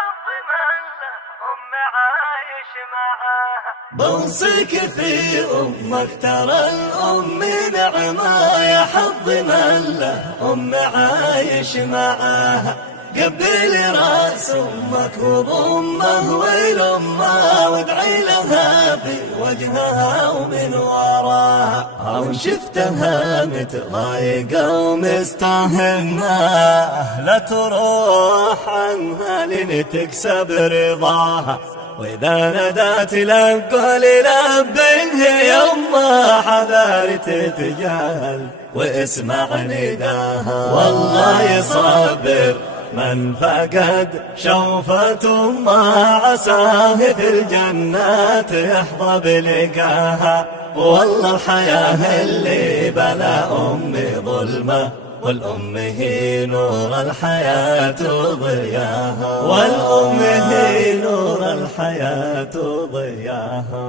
حظ من له أم عايش معاها. بوصيك في أمك ترى الأم نعمة، يا حظ من له أم عايش معاها. قبل راس أمك وضمه والأمة، وادعي لها في وجهها ومن وراها. أو شفتها متضايقة ومستهمة، لا تروح عنها لين تكسب رضاها. وإذا نادت لك قول لبيه يما، حذر تتجاهل واسمع نداها. والله يصبر من فقد شوفة أمه، عساه في الجنات يحظى بلقاها. والله الحياة اللي بلا أمي ظلمة، والأم هي نور الحياة ضياها. والأم هي نور الحياة ضياها.